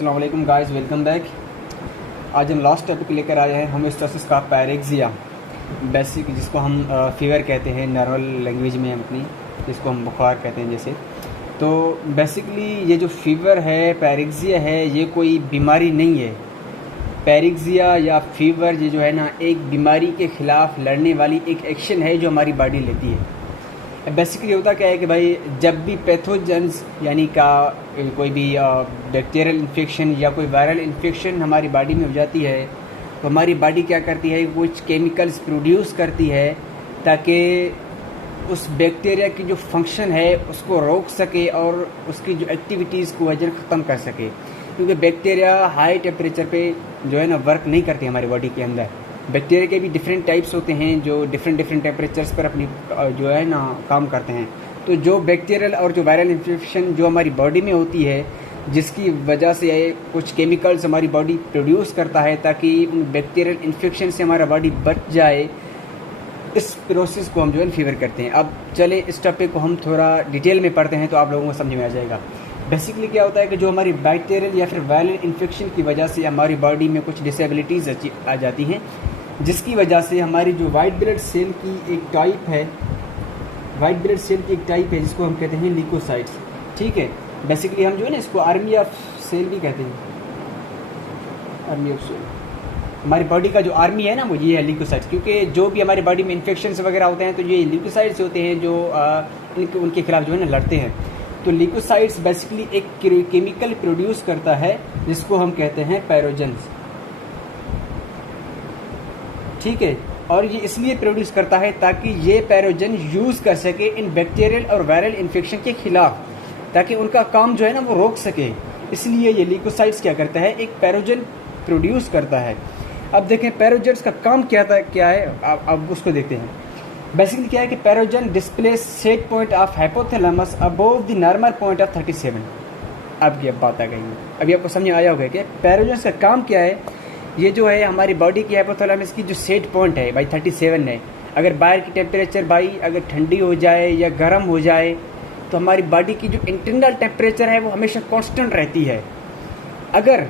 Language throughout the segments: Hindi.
अस्सलाम वालेकुम गाइस, वेलकम बैक। आज हम लास्ट टॉपिक लेकर आए हैं होम्योस्टेसिस का पैरेक्सिया, बेसिक जिसको हम फीवर कहते हैं नॉर्मल लैंग्वेज में अपनी, जिसको हम बुखार कहते हैं जैसे। तो बेसिकली ये जो फीवर है, पैरेक्सिया है, ये कोई बीमारी नहीं है। पैरेक्सिया या फीवर ये जो है ना, एक बीमारी के ख़िलाफ़ लड़ने वाली एक एक्शन है जो हमारी बॉडी लेती है। बेसिकली होता क्या है कि भाई जब भी पैथोजेंस यानी का कोई भी बैक्टीरियल इन्फेक्शन या कोई वायरल इन्फेक्शन हमारी बॉडी में हो जाती है, तो हमारी बॉडी क्या करती है, कुछ केमिकल्स प्रोड्यूस करती है ताकि उस बैक्टीरिया की जो फंक्शन है उसको रोक सके और उसकी जो एक्टिविटीज़ को वजन ख़त्म कर सके। क्योंकि बैक्टीरिया हाई टेम्परेचर पे जो है ना वर्क नहीं करती हमारी बॉडी के अंदर। बैक्टीरिया के भी डिफरेंट टाइप्स होते हैं जो डिफरेंट टेम्परेचर्स पर अपनी जो है ना काम करते हैं। तो जो बैक्टीरियल और जो वायरल इन्फेक्शन जो हमारी बॉडी में होती है, जिसकी वजह से कुछ केमिकल्स हमारी बॉडी प्रोड्यूस करता है ताकि उन बैक्टीरियल इन्फेक्शन से हमारा बॉडी बच जाए, इस प्रोसेस को हम जो है फीवर करते हैं। अब चले इस टॉपिक को हम थोड़ा डिटेल में पढ़ते हैं तो आप लोगों को समझ में आ जाएगा। बेसिकली क्या होता है कि जो हमारी बैक्टीरियल या फिर वायरल इन्फेक्शन की वजह से हमारी बॉडी में कुछ डिसेबिलिटीज़ आ जाती हैं, जिसकी वजह से हमारी जो वाइट ब्लड सेल की एक टाइप है, जिसको हम कहते हैं ल्यूकोसाइट्स। ठीक है, बेसिकली हम जो है ना इसको आर्मी ऑफ सेल भी कहते हैं। आर्मी ऑफ सेल हमारी बॉडी का जो आर्मी है ना, वो ये है ल्यूकोसाइट्स। क्योंकि जो भी हमारी बॉडी में इन्फेक्शंस वगैरह होते हैं तो ये ल्यूकोसाइट्स होते हैं जो उनके खिलाफ जो है ना लड़ते हैं। तो ल्यूकोसाइट्स बेसिकली एक केमिकल प्रोड्यूस करता है जिसको हम कहते हैं पैरोजेंस। ठीक है, और ये इसलिए प्रोड्यूस करता है ताकि ये पैरोजन यूज़ कर सके इन बैक्टीरियल और वायरल इन्फेक्शन के खिलाफ, ताकि उनका काम जो है ना वो रोक सके। इसलिए ये ल्यूकोसाइट्स क्या करता है, एक पैरोजन प्रोड्यूस करता है। अब देखें पैरोजेंस का काम क्या है, अब उसको देखते हैं। बेसिकली क्या है कि pyrogen displaces set point of hypothalamus above the normal point of 37। अब बात आ गई है, अभी आपको समझ आया होगा कि पैरोजेंस का काम क्या है। ये जो है हमारी बॉडी की हाइपोथैलेमस की जो सेट पॉइंट है भाई 37 है। अगर बाहर की टेम्परेचर भाई अगर ठंडी हो जाए या गर्म हो जाए तो हमारी बॉडी की जो इंटरनल टेम्परेचर है वो हमेशा कांस्टेंट रहती है। अगर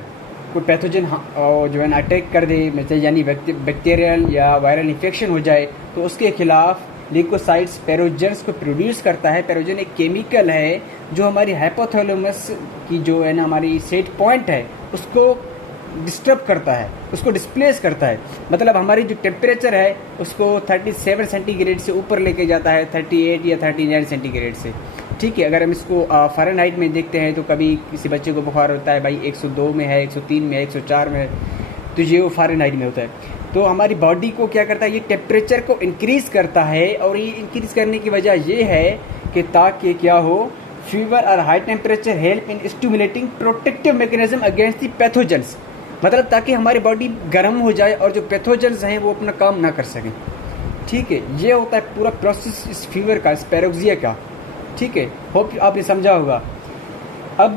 कोई पैथोजन जो है ना अटैक कर दे, यानी बैक्टीरियल या वायरल इन्फेक्शन हो जाए, तो उसके खिलाफ ल्यूकोसाइट्स पैरोजेंस को प्रोड्यूस करता है। पैरोजन एक केमिकल है जो हमारी हाइपोथैलेमस की जो है ना हमारी सेट पॉइंट है उसको डिस्टर्ब करता है, उसको डिस्प्लेस करता है। मतलब हमारी जो टेम्परेचर है उसको 37 सेंटीग्रेड से ऊपर लेके जाता है, 38 या 39 सेंटीग्रेड से। ठीक है, अगर हम इसको फ़ारेनहाइट में देखते हैं तो कभी किसी बच्चे को बुखार होता है भाई 102 में है, 103 में है, 104 में है, तो ये वो फ़ारेनहाइट में होता है। तो हमारी बॉडी को क्या करता है, ये टेम्परेचर को इंक्रीज़ करता है। और ये इंक्रीज़ करने की वजह ये है कि ताकि क्या हो, फीवर और high temperature help in stimulating protective mechanism against the pathogens. मतलब ताकि हमारी बॉडी गर्म हो जाए और जो पैथोजेंस हैं वो अपना काम ना कर सकें। ठीक है, ये होता है पूरा प्रोसेस इस फीवर का, इस पैरेक्सिया का। ठीक है, होप आपने समझा होगा। अब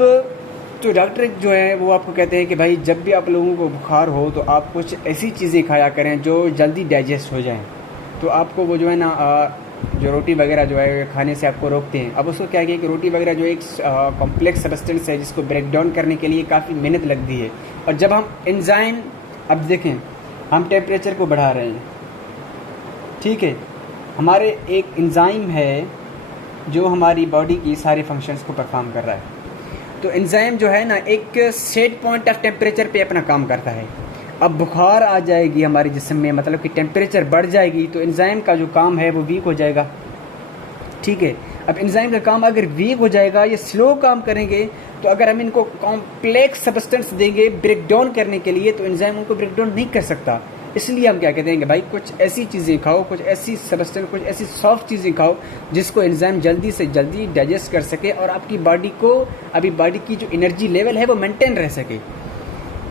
तो डॉक्टर जो है वो आपको कहते हैं कि भाई जब भी आप लोगों को बुखार हो तो आप कुछ ऐसी चीज़ें खाया करें जो जल्दी डाइजेस्ट हो जाएं। तो आपको वो जो है ना जो रोटी वगैरह जो है खाने से आपको रोकते हैं। अब उसको क्या है कि रोटी वगैरह जो एक कॉम्प्लेक्स सब्सटेंस है जिसको ब्रेक डाउन करने के लिए काफ़ी मेहनत लगती है। और जब हम एंजाइम, अब देखें हम टेम्परेचर को बढ़ा रहे हैं, ठीक है, हमारे एक एंजाइम है जो हमारी बॉडी की सारे फंक्शंस को परफॉर्म कर रहा है। तो एंजाइम जो है ना एक सेट पॉइंट ऑफ टेम्परेचर पे अपना काम करता है। अब बुखार आ जाएगी हमारे जिस्म में, मतलब कि टेम्परेचर बढ़ जाएगी तो एंजाइम का जो काम है वो वीक हो जाएगा। ठीक है, अब एंजाइम का काम अगर वीक हो जाएगा, ये स्लो काम करेंगे, तो अगर हम इनको कॉम्प्लेक्स सब्सटेंस देंगे ब्रेक डाउन करने के लिए तो एंजाइम उनको ब्रेक डाउन नहीं कर सकता। इसलिए हम क्या कहते हैं कि भाई कुछ ऐसी चीज़ें खाओ, कुछ ऐसी सब्सटेंस, कुछ ऐसी सॉफ्ट चीज़ें खाओ जिसको एंजाइम जल्दी से जल्दी डाइजेस्ट कर सके और आपकी बॉडी को अभी बॉडी की जो एनर्जी लेवल है वो मेंटेन रह सके।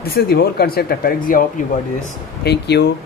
This is the whole concept of Parexia. I hope you got this. Thank you.